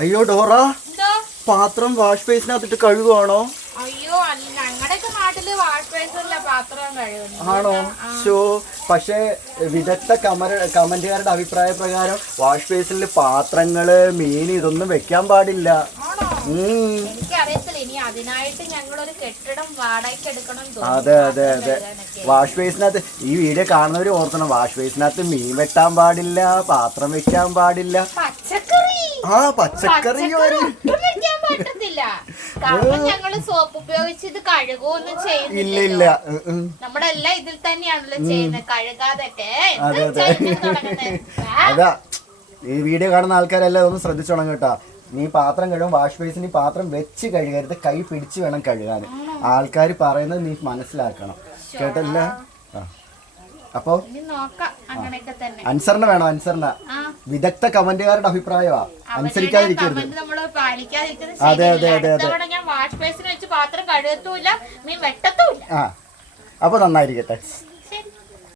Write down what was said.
അയ്യോ ഡോറ, പാത്രം വാഷ് ബേസിനകത്തിട്ട് കഴുകുവാണോ? അയ്യോ ഞങ്ങളുടെയൊക്കെ നാട്ടില് വാഷ് ബേസില്ല പാത്രം കഴുകുന്നു. ആണോ? ഷോ പക്ഷേ വിദഗ്ധ കമന്റുകാരുടെ അഭിപ്രായ പ്രകാരം വാഷ് ബേസിൽ പാത്രങ്ങള്, മീൻ ഇതൊന്നും വെക്കാൻ പാടില്ല. എനിക്കറിയത്തില്ല, ഇനി അതിനായിട്ട് ഞങ്ങളൊരു കെട്ടിടം വാടകയ്ക്ക് എടുക്കണം. അതെ അതെ അതെ. വാഷ് ബേസിനകത്ത് ഈ വീഡിയോ കാണുന്നവര് ഓർക്കണം, വാഷ് ബേസിനകത്ത് മീൻ വെട്ടാൻ പാടില്ല, പാത്രം വെക്കാൻ പാടില്ല, പച്ചക്കറി വെക്കാൻ പറ്റത്തില്ല. കാരണം ഞങ്ങള് സോപ്പ് ഉപയോഗിച്ച് ഇത് കഴുകുമൊന്നും ചെയ്യുന്നില്ല. നമ്മുടെ എല്ലാം ഇതിൽ തന്നെയാണല്ലോ ചെയ്യുന്നത്, കഴുകാതൊക്കെ. അതാ ഈ വീഡിയോ കാണുന്ന ആൾക്കാരെല്ലാം ഒന്ന് ശ്രദ്ധിച്ചോണം കേട്ടാ. നീ പാത്രം കഴുകും, വാഷ് ബേസിന് പാത്രം വെച്ച് കഴുകരുത്, കൈ പിടിച്ച് വേണം കഴുകാൻ. ആൾക്കാർ പറയുന്നത് നീ മനസ്സിലാക്കണം കേട്ടല്ലേ? അപ്പൊ അനുസരണ വേണം, അനുസരണ. വിദഗ്ധ കമന്റുകാരുടെ അഭിപ്രായമാ, അനുസരിക്കാതിരിക്കരുത്. അതെ അതെ അതെ അതെ. അപ്പൊ നന്നായിരിക്കട്ടെ.